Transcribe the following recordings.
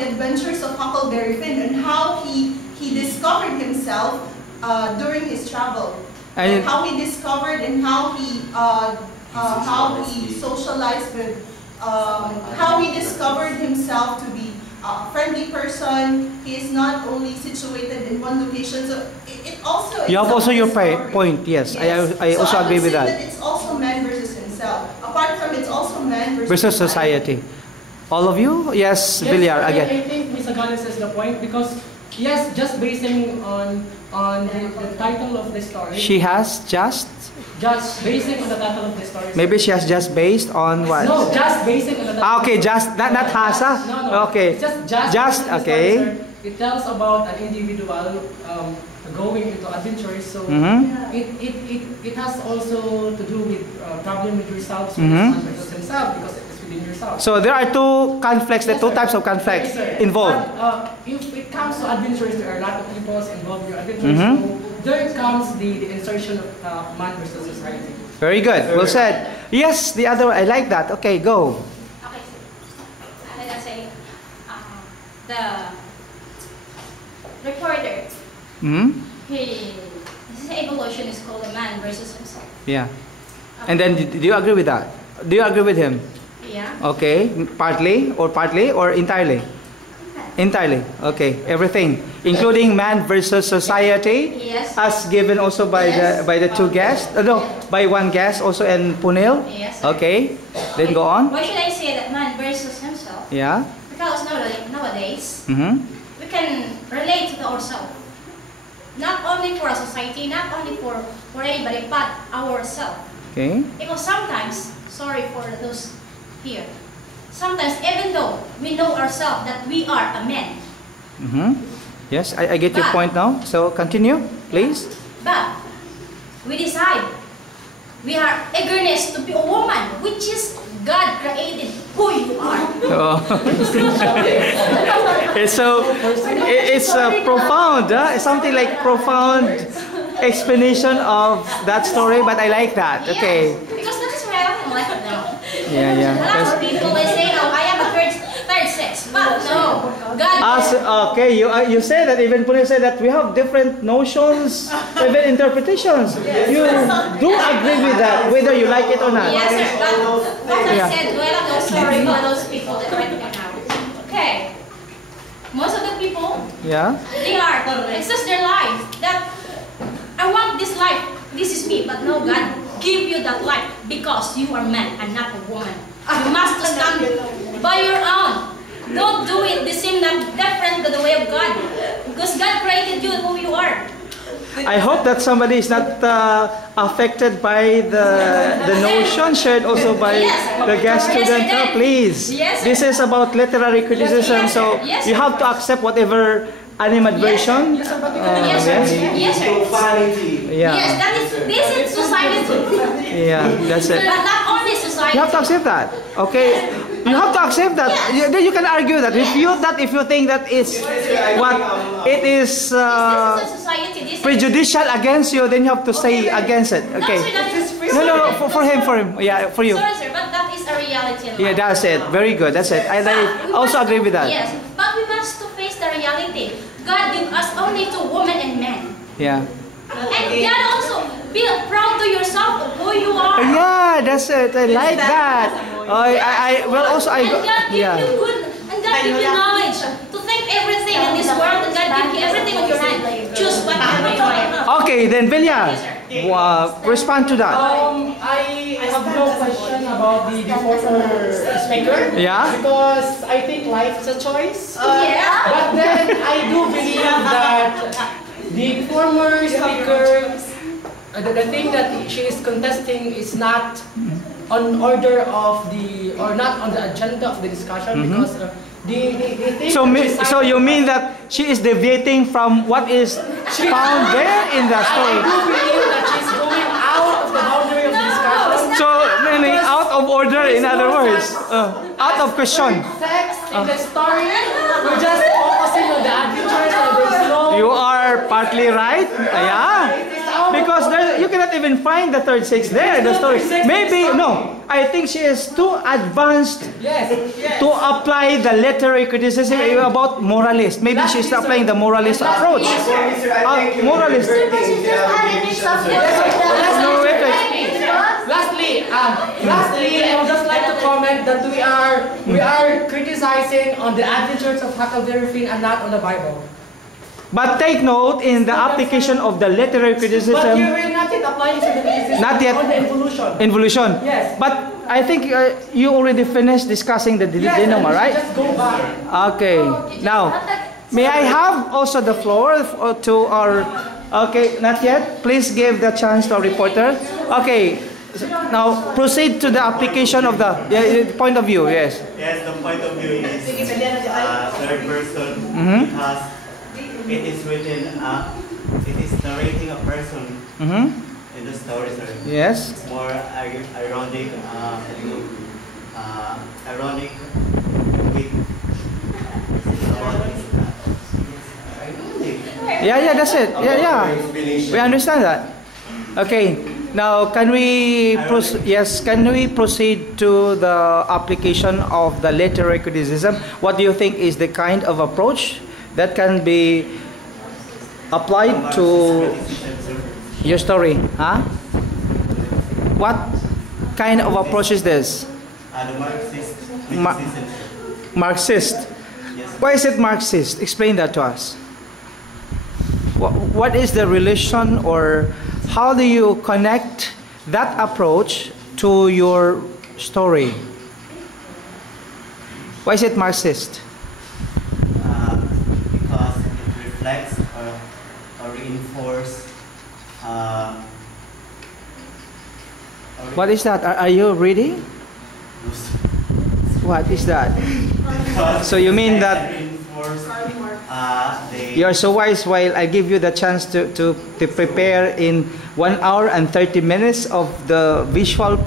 the adventures of Huckleberry Finn and how he discovered himself during his travel. And how he discovered and how he socialized with, how he discovered himself to be a friendly person. He is not only situated in one location, so it also... You have also your point, yes. I also agree with that. It's also man versus himself. Apart from it's also man versus society. All of you? Yes, Villar, again. I think Ms. Agana says the point because, yes, just basing on the title of the story. She has just basing on the title of the story. Maybe she has just based on what? No, just basing on the title. Okay, just not hasa. No. Okay. Just okay. Story, it tells about an individual going into adventures. So it has also to do with problem with yourself, so versus himself, because it is within yourself. So there are two conflicts, two types of conflicts involved. But, if it comes to adventures, there are a lot of people involved in your adventures. So there comes the insertion of man versus society. Very good. Well said. Yes, the other one. I like that. Okay, go. Okay, so let's say the reporter. His evolution is called a man versus himself. Yeah. And then, do you agree with that? Do you agree with him? Yeah. Okay. Partly or entirely? Entirely. Okay. Everything, including man versus society. Yes. As given also by the two guests. No, by one guest also and Punil. Yes. Okay. Then go on. Why should I say that man versus himself? Yeah. Because nowadays we can relate to ourselves. Not only for a society, not only for anybody, but ourselves. Okay. Because sometimes, sorry for those here, sometimes even though we know ourselves that we are a man. Yes, I get your point now. So continue, please. But we decide we are eagerness to be a woman, which is God created who you are. It's profound. It's something like profound explanation of that story, but I like that. Yes, okay. because that is where I am like now. Yeah. A lot of people they say, "Oh, I am a third sex," but no, God. Okay, you say that, even Punil said that we have different notions, even interpretations. You do agree with that, whether you like it or not. Yes, sir. But as I said, well, I'm so sorry for those people that right now. Okay, most of the people, it's just their life that I want this life. This is me, but no, God give you that life because you are man and not a woman. You must stand by your own. Don't do it the same, not different to the way of God, because God created you who you are. I hope that somebody is not affected by the notion shared also by the guest student. Please, this is about literary criticism, so you have to accept whatever animadversion. Yes, sir. Yes, that is, this is society. Yeah, that's it. But not only society. You have to accept that. Okay, you have to accept that. Then you can argue that, refute that if you think that is what it is prejudicial against you. Then you have to say against it. Okay. No, for him. Yeah, for you. Sorry, sir, but that is a reality. Yeah, that's it. Very good. That's it. I also agree with that. Yes, but we must to face the reality. God gave us only to women and men. Yeah. And God also be proud to yourself of who you are. Yeah, that's it. I like that. And God give you good, and God give you knowledge to think everything in this world, and God give you everything on your hand. Choose whatever you want. Okay, then Villar, respond to that. I have no question about the former speaker. Yeah. Because I think life is a choice. Yeah. But then I do believe that the former speaker, the thing that she is contesting is not on order of the, or not on the agenda of the discussion, because the thing so you mean that she is deviating from what is found there in the story? I do believe that she's going out of the boundary of the discussion. So meaning out of order, in other words, out of question. Sex in the story, we're just focusing on the adventures and there's no... You are partly right. Yeah. It is our Because there, you cannot even find the third sex there in the story. Maybe, no. I think she is too advanced to apply the literary criticism about moralist. Maybe she's applying the moralist approach. Moralist. Lastly, I would just like to comment that we are criticizing on the Adventures of Huckleberry Finn and not on the Bible. But take note in the application of the literary criticism. But you will not yet applying to the criticism Not yet. on the involution. Involution. Yes. But I think you already finished discussing the denouement, right? Just go back. Okay. Now, may I have also the floor to our... Okay, not yet. Please give the chance to our reporter. Okay. Now, proceed to the application of the point of view, yes. Yes, the point of view is third person because it is written, it is narrating a person in the story, sir. Yes. It's more ironic, ironic with Yeah, that's it. Yeah. We understand that. Okay. Now, can we proceed to the application of the literary criticism? What do you think is the kind of approach that can be applied to your story? Huh? What kind of approach is this? The Marxist criticism. Marxist. Yes. Why is it Marxist? Explain that to us. What is the relation, or how do you connect that approach to your story? Why is it Marxist? Because it reflects or reinforces. What is that? Are you reading? What is that? So you mean that you're so wise, while I give you the chance to prepare in 1 hour and 30 minutes of the visual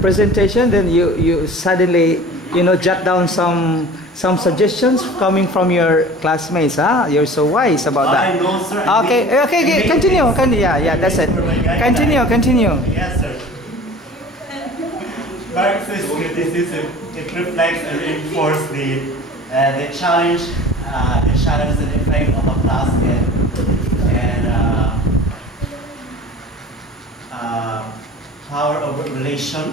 presentation, then you suddenly jot down some suggestions coming from your classmates. You're so wise about that. No, sir. Okay, continue. Yeah, that's it. Continue. Yes, sir. Marxist criticism, it reflects and reinforces the challenge and effect of a class and power of relation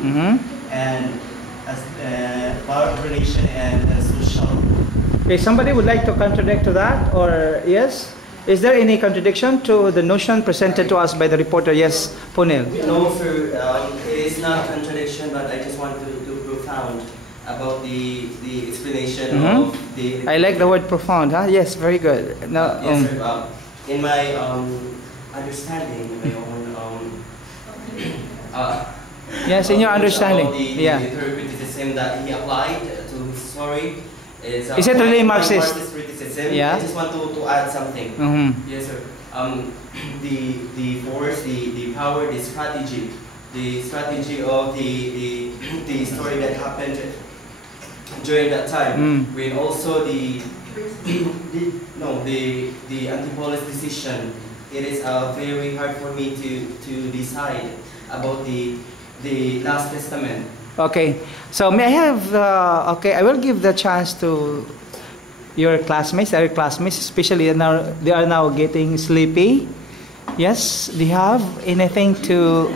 and power of relation and social. Okay, somebody would like to contradict to that, or yes? Is there any contradiction to the notion presented to us by the reporter? Yes, Punil. No, sir. It is not contradiction, but I just want to profound about the explanation of the... I like the word profound, huh? Yes, very good. Now, yes, sir. In my understanding, in my own... yes, in your understanding. The criticism that he applied to his story is it really Marxist? Criticism. Yeah. I just want to add something. Yes, sir. The force, the power, the strategy of the story that happened during that time, when also the anti-Paulist decision, it is very hard for me to decide about the Last Testament. Okay, so may I have I will give the chance to your classmates, especially they are now getting sleepy. Yes, do you have anything to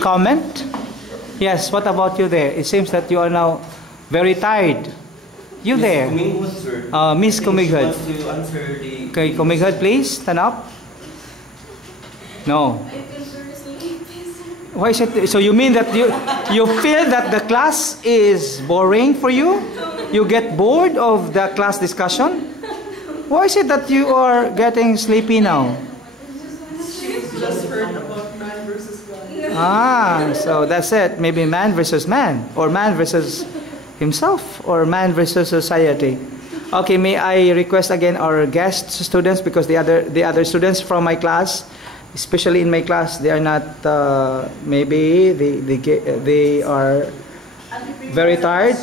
comment? Yes, what about you there? It seems that you are now very tired. You there? Miss Kumighod. Okay, Kumighod, please stand up. No. Why is it? So you mean that you feel that the class is boring for you? You get bored of the class discussion? Why is it that you are getting sleepy now? Just heard about man versus God. So that's it. Maybe man versus man, or man versus himself, or man versus society. Okay, may I request again our guest students, because the other students from my class, especially in my class, they are not, maybe they are very tired.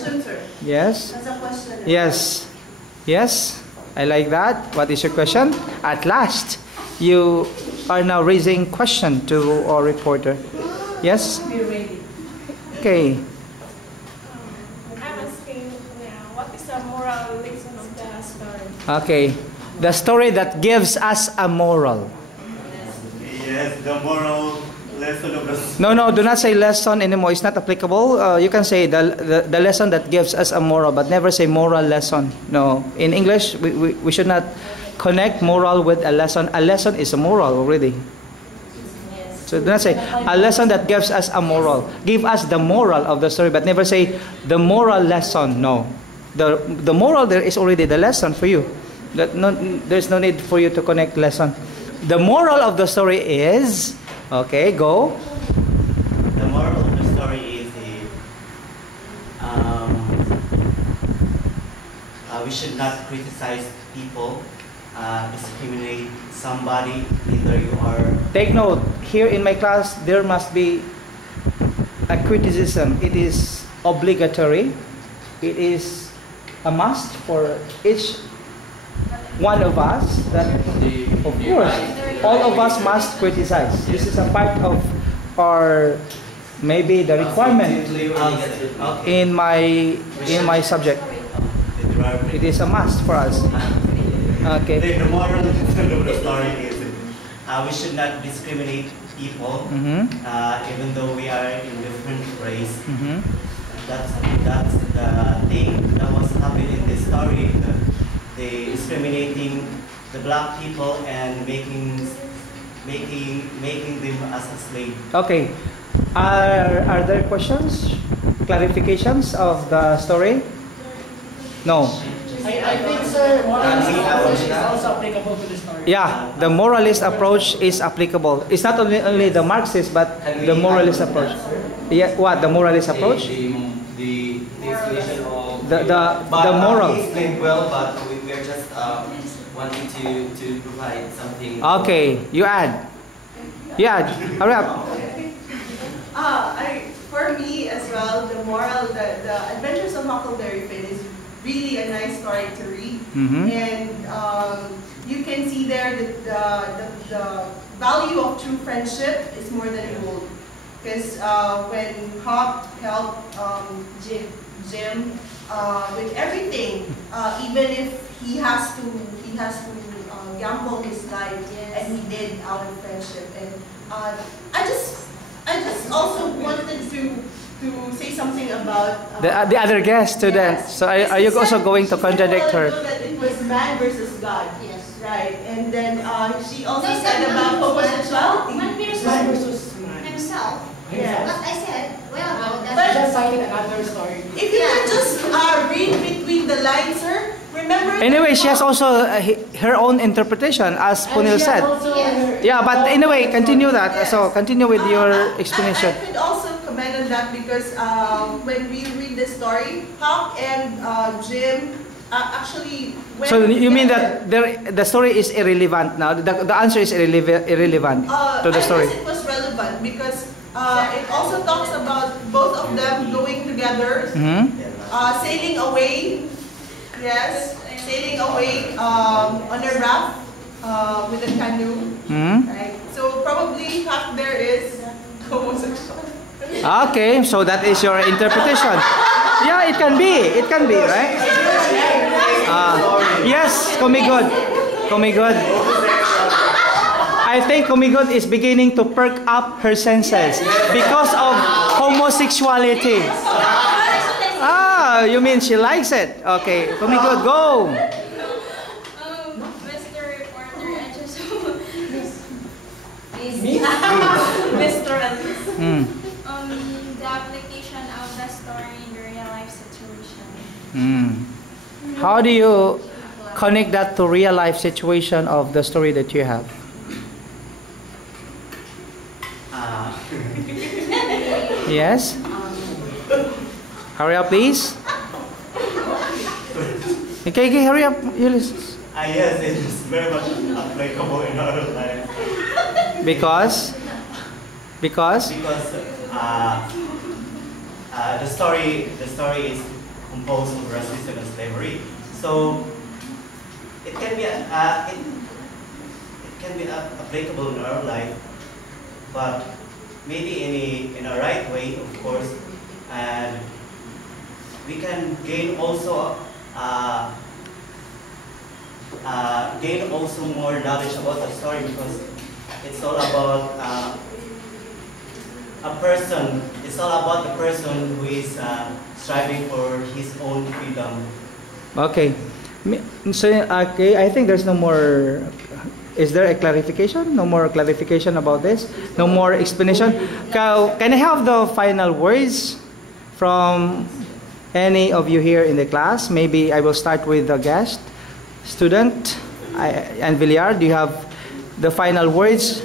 Yes? Yes, I like that. What is your question? At last, you are now raising question to our reporter. Yes? Okay. I'm asking now, what is the moral lesson of the story? Okay. The story that gives us a moral. Yes, the moral lesson of the No, do not say lesson anymore. It's not applicable. You can say the lesson that gives us a moral, but never say moral lesson. No. In English, we should not connect moral with a lesson. A lesson is a moral already. So do not say a lesson that gives us a moral. Give us the moral of the story, but never say the moral lesson. No. The moral there is already the lesson for you. There's no need for you to connect lesson. The moral of the story is, okay, go. The moral of the story is we should not criticize people, discriminate somebody, either you are... Take note, here in my class, there must be a criticism. It is obligatory. It is a must for each one of us that, of course, all of us must criticize. This is a part of our, maybe the requirement in my subject. It is a must for us. Okay. The moral of the story is we should not discriminate people, even though we are in different race. That's the thing that was happening in this story. They discriminating the black people and making them as a slave. Okay. Are there questions, clarifications of the story? No. I think, sir, moralist approach is also applicable to the story. Yeah, the moralist approach is applicable. It's not only the Marxist, but the moralist approach. Yeah, what the moralist approach? The explanation of the moral. He explained well, but we're just wanting to provide something. Okay, you add. Hurry up. For me as well, the moral, the Adventures of Huckleberry Finn is really a nice story to read, and you can see there that the value of true friendship is more than gold. Because when Huck helped Jim with everything, even if he has to gamble his life, and he did out of friendship. And I just also wanted to say something about the other guest student. So are you also going to contradict her? That it was man versus God. Yes. Right. And then she also said about homosexuality. Man versus himself. Yeah. But I said, well, That's just citing another story. If you can just read between the lines, sir, remember... Anyway, she has also her own interpretation, as Punil said. Yeah, but anyway, continue that. Yes. So continue with your explanation. I could also comment on that because when we read the story, Huck and Jim actually... So you mean that the story is irrelevant now? The answer is irrelevant to the story? Yes, it was relevant because it also talks about both of them going together, sailing away. Yes, sailing away on a raft with a canoe. Right. So probably Huck there is homosexual. Okay, so that is your interpretation. Yeah, it can be, right? Yes, Kumigod. I think Kumigod is beginning to perk up her senses because of homosexuality. You mean she likes it? Okay, Kumigod, go. Mr. Reporter, I just Mr. The application of the story in the real life situation. How do you connect that to real life situation of the story that you have? Yes? Hurry up, please. Okay, hurry up. Yes, it is very much applicable in our life. Because the story is composed of racism and slavery. So it can can be applicable in our life, but maybe in a right way, of course, and we can gain also more knowledge about the story, because it's all about a person. It's all about the person who is striving for his own freedom. Okay. So, okay, I think there's no more. Is there a clarification? No more clarification about this? No more explanation? Can I have the final words from any of you here in the class? Maybe I will start with the guest student and Villar. Do you have the final words?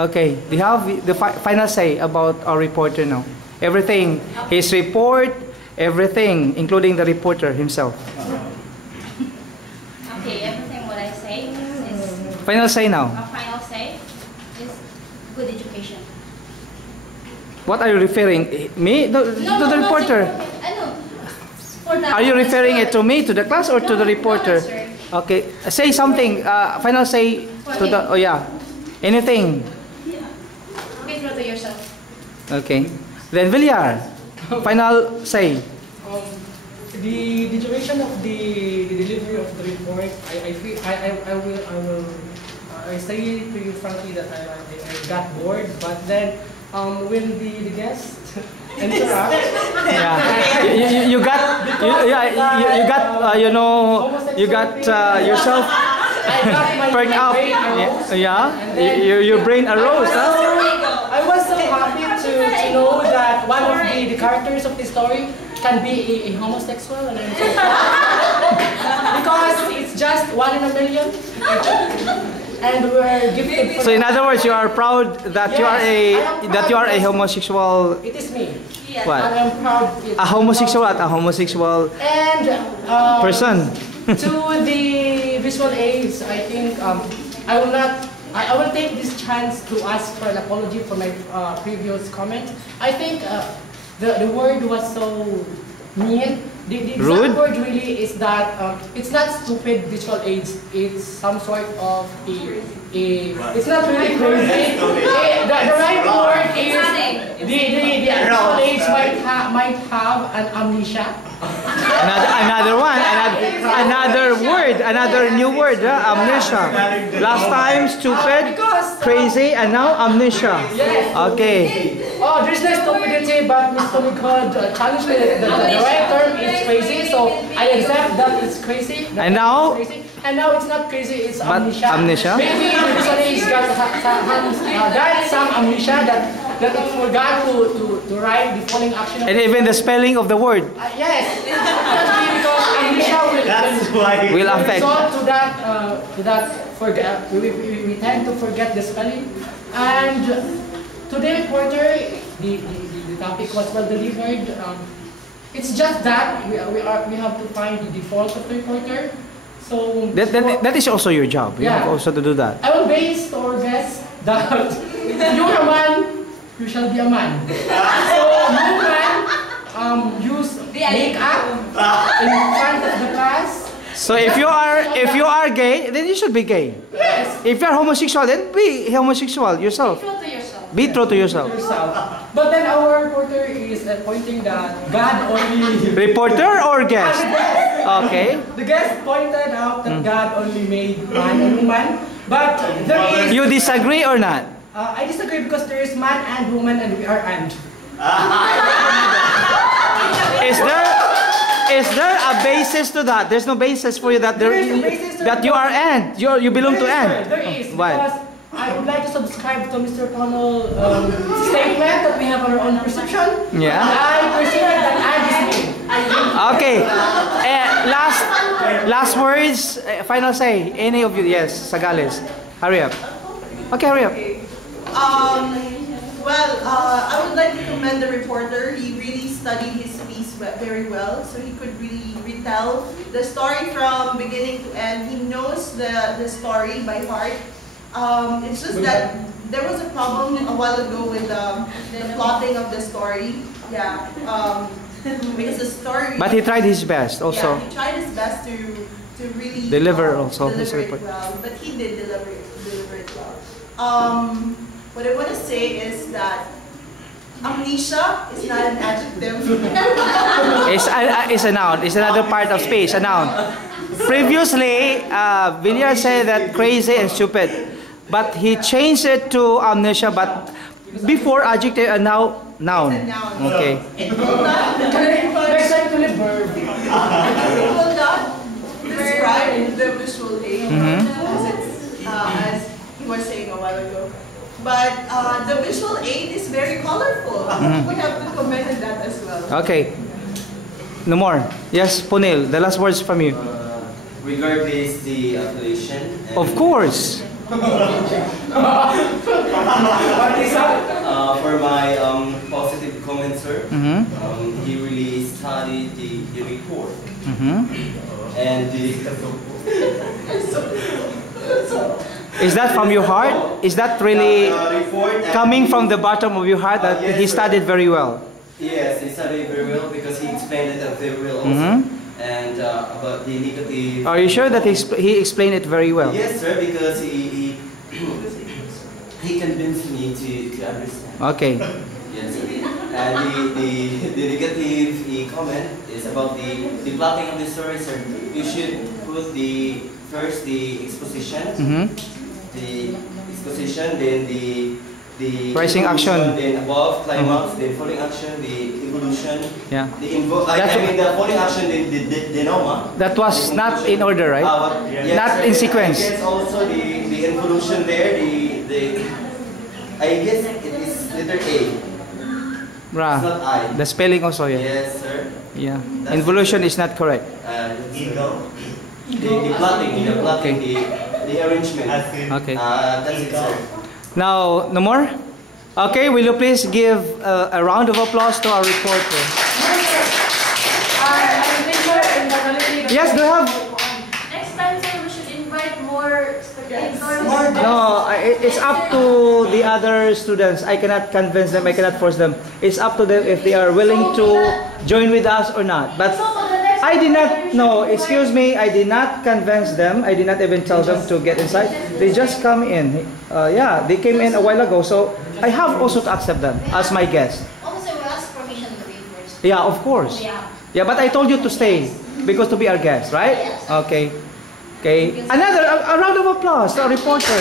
Okay. Do you have the final say about our reporter now? Everything, his report, everything, including the reporter himself. Okay, everything what I say is... Final say now. Final say is good education. What are you referring? Me? To the reporter? Are you referring it to me, to the class, or to the reporter? Okay, say something. Final say to the... Oh yeah. Anything. Be true to yourself. Okay. Then Villar, final say. The duration of the delivery of the report, I say to you frankly that I got bored, but then when the guest interact, you got yourself perked up. Your brain arose. I was so happy to know that one of the characters of the story can be a homosexual, and I'm so proud because it's just 1 in a million, and we're gifted. So in other words, you are proud that you are a homosexual. It is me. What? And I'm proud. A homosexual And person. To the visual aids, I think I will take this chance to ask for an apology for my previous comment. I think the word was so mean. The exact word really is that it's not stupid visual aids. It's some sort of it's not really crazy. The right word is the visual aids might have an amnesia. Another new word, amnesia. Last time stupid, crazy, and now amnesia. Yes. Okay. Oh, there's no stupidity, but Mr. Nicod challenged me that the right term is crazy, so I accept that it's crazy. And now? And now it's not crazy, it's amnesia. Amnesia? Maybe he's got some amnesia that it forgot to write the following action. And even the spelling of the word. Yes, because amnesia will affect. To that we tend to forget the spelling. And today, reporter, the topic was well delivered. It's just that we have to find the default of the reporter. So that is also your job. You have also to do that. I will base our guess that you're a man, you shall be a man. So woman use makeup in front of the class. So if you are gay, then you should be gay. Yes. If you are homosexual, then be homosexual yourself. Be true to yourself. Be true to yourself. But then our reporter is pointing that God only... Reporter or guest? Okay. The guest pointed out that God only made man and woman, but there is... You disagree or not? I disagree because there is man and woman and we are and. Is there a basis to that? There's no basis for you that you are and you belong to and. There is. Why? Because I would like to subscribe to Mr. Connell's statement that we have our own perception. Yeah. And I perceive that and is me. Okay. Last words. Final say. Any of you? Yes. Sagales. Hurry up. Okay, hurry up. I would like to commend the reporter. He really studied his piece very well, so he could really retell the story from beginning to end. He knows the story by heart. It's just that there was a problem a while ago with the plotting of the story. Yeah. because the story. But he tried his best also. Yeah, he tried his best to really deliver also deliver it well, but he did deliver it well. What I want to say is that amnesia is not an adjective. It's a noun. It's another part of space. A noun. Previously, Villar said that crazy and stupid, but he changed it to amnesia. But before adjective and now noun. It's a noun. Okay. It will not describe the visual aid as he was saying a while ago. But the visual aid is very colorful. We have to comment on that as well. Okay. No more. Yes, Punil, the last words from you. Regardless the affiliation. Of course. For my positive comments, sir, he really studied the report. And is that from your heart? Is that really coming from the bottom of your heart that yes, he studied very well? Yes, he studied very well because he explained it very well also. And about the negative... Are you sure that he explained it very well? Yes, sir, because he convinced me to understand. Okay. Yes, sir. And the negative comment is about the plotting of the story, sir. You should put first the exposition, then the rising action, then above climax, then falling action, the evolution, yeah. The falling action, the denouement. That was not in order, right? Yes, not sir, in sequence. I guess also the evolution there, I guess it is letter A. Ra. It's not I. The spelling also, yeah. Yes, sir. Yeah. Involution is not correct. Ego. The plotting, the arrangement. Okay. That's it, sir. Now, no more? Okay, will you please give a round of applause to our reporter? Yes, do you have? Next time, sir, we should invite more students. No, it's up to the other students. I cannot convince them, I cannot force them. It's up to them if they are willing to join with us or not. But I did not, no, excuse me, I did not convince them. I did not even tell them to get inside. They just come in. Yeah, they came in a while ago, so I have also to accept them as my guest. Also, we ask permission to be first. Yeah, of course. Yeah, but I told you to stay because to be our guest, right? Okay. Okay. Another, a round of applause to our reporter.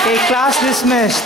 Okay, class dismissed.